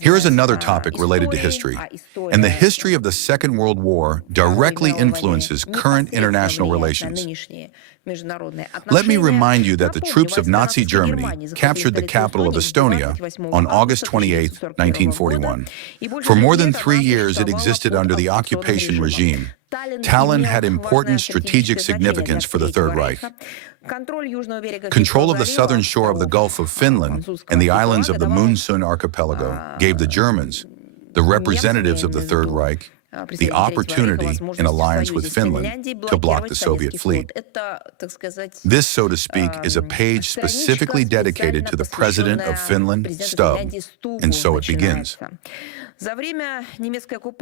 Here is another topic related to history, and the history of the Second World War directly influences current international relations. Let me remind you that the troops of Nazi Germany captured the capital of Estonia on August 28, 1941. For more than 3 years, it existed under the occupation regime. Tallinn had important strategic significance for the Third Reich. Control of the southern shore of the Gulf of Finland and the islands of the Moonsun archipelago gave the Germans, the representatives of the Third Reich, the opportunity, in alliance with Finland, to block the Soviet fleet. This, so to speak, is a page specifically dedicated to the President of Finland, Stubb, and so it begins.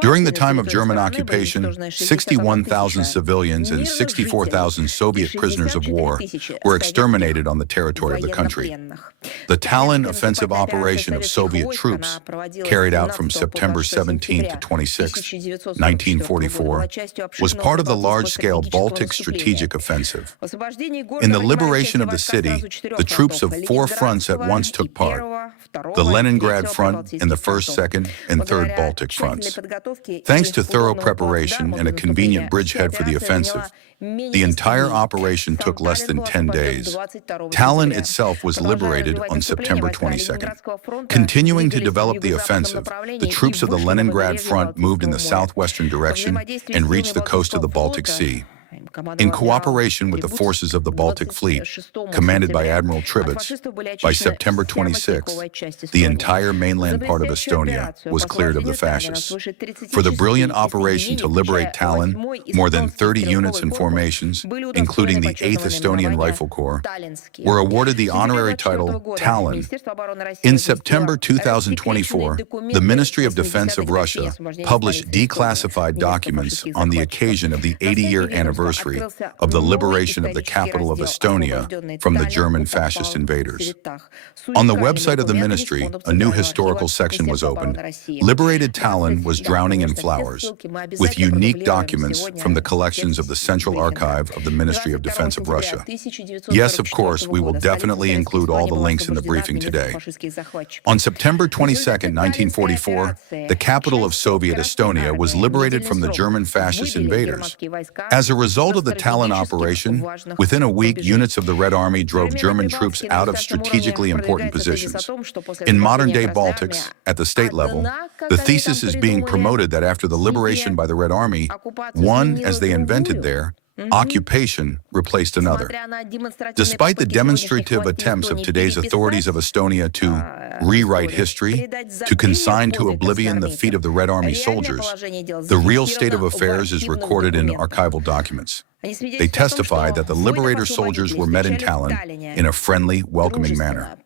During the time of German occupation, 61,000 civilians and 64,000 Soviet prisoners of war were exterminated on the territory of the country. The Tallinn offensive operation of Soviet troops, carried out from September 17 to 26, 1944, was part of the large-scale Baltic strategic offensive. In the liberation of the city, the troops of 4 fronts at once took part: the Leningrad Front and the 1st, 2nd, and 3rd Baltic fronts. Thanks to thorough preparation and a convenient bridgehead for the offensive, the entire operation took less than 10 days. Tallinn itself was liberated on September 22nd. Continuing to develop the offensive, the troops of the Leningrad Front moved in the southwestern direction and reached the coast of the Baltic Sea. In cooperation with the forces of the Baltic Fleet, commanded by Admiral Tribets, by September 26, the entire mainland part of Estonia was cleared of the fascists. For the brilliant operation to liberate Tallinn, more than 30 units and formations, including the 8th Estonian Rifle Corps, were awarded the honorary title Tallinn. In September 2024, the Ministry of Defense of Russia published declassified documents on the occasion of the 80-year anniversary of the liberation of the capital of Estonia from the German fascist invaders. On the website of the ministry, a new historical section was opened. Liberated Tallinn was drowning in flowers, with unique documents from the collections of the Central Archive of the Ministry of Defense of Russia. Yes, of course, we will definitely include all the links in the briefing today. On September 22, 1944, the capital of Soviet Estonia was liberated from the German fascist invaders. As a result of the Tallinn operation, within a week, units of the Red Army drove German troops out of strategically important positions. In modern-day Baltics, at the state level, the thesis is being promoted that after the liberation by the Red Army, one, as they invented there, occupation replaced another. Despite the demonstrative attempts of today's authorities of Estonia to rewrite history, to consign to oblivion the feat of the Red Army soldiers, the real state of affairs is recorded in archival documents. They testify that the liberator soldiers were met in Tallinn in a friendly, welcoming manner.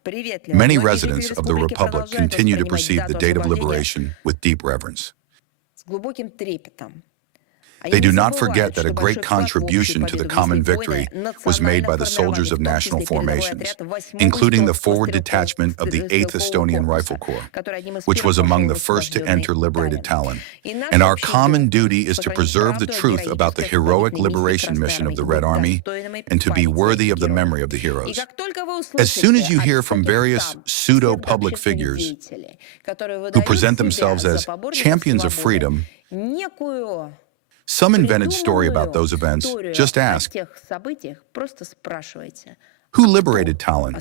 Many residents of the Republic continue to perceive the date of liberation with deep reverence. They do not forget that a great contribution to the common victory was made by the soldiers of national formations, including the forward detachment of the 8th Estonian Rifle Corps, which was among the first to enter liberated Tallinn. And our common duty is to preserve the truth about the heroic liberation mission of the Red Army and to be worthy of the memory of the heroes. As soon as you hear from various pseudo-public figures who present themselves as champions of freedom, some invented story about those events, just ask, who liberated Tallinn?